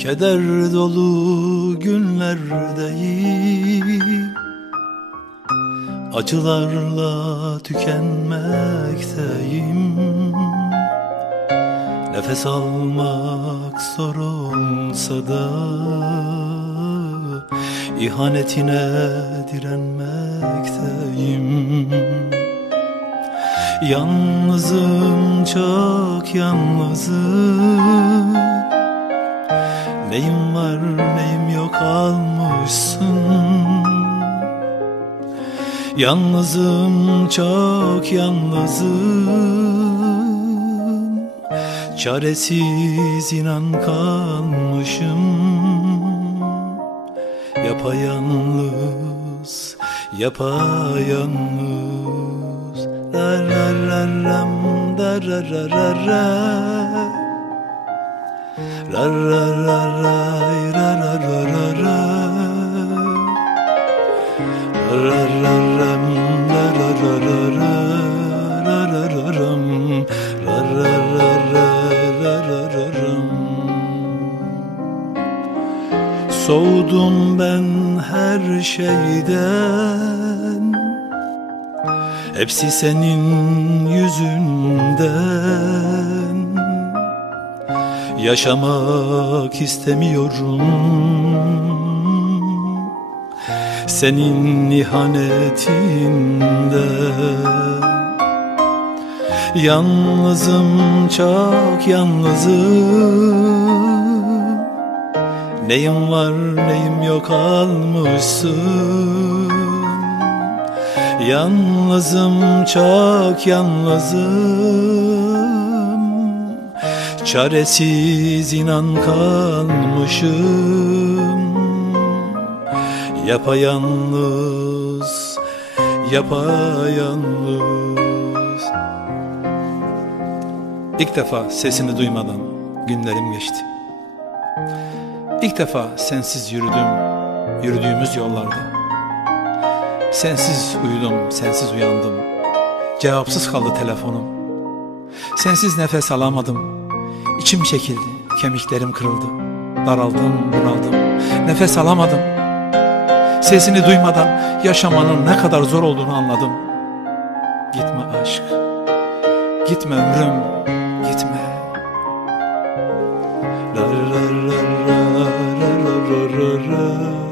Keder dolu günlerdeyim Acılarla tükenmekteyim. Nefes almak zor olsa da ihanetine direnmekteyim. Yalnızım çok yalnızım Neyim var neyim yok almışsın? Yalnızım çok yalnızım. Çaresiz inan kalmışım. Yapayalnız, yapayalnız. La la la ram, da ra ra ra ra ra ra ra ra ra Ra ra ram, la ra ra ra ra Ra ra ra ram, ra ra ra ra ra ra ra ram Soğudum ben her şeyden Hepsi senin yüzünden Yaşamak istemiyorum. Senin ihanetinden Yalnızım çok yalnızım. Neyim var neyim yok almışsın. Yalnızım çok yalnızım Çaresiz inan kalmışım Yapayalnız, yapayalnız İlk defa sesini duymadan günlerim geçti İlk defa sensiz yürüdüm, yürüdüğümüz yollarda. Sensiz uyudum, sensiz uyandım. Cevapsız kaldı telefonum. Sensiz nefes alamadım. İçim çekildi, kemiklerim kırıldı. Daraldım, bunaldım, nefes alamadım. Sesini duymadan yaşamanın ne kadar zor olduğunu anladım. Gitme aşk, gitme ömrüm, gitme. La la la la la la la la la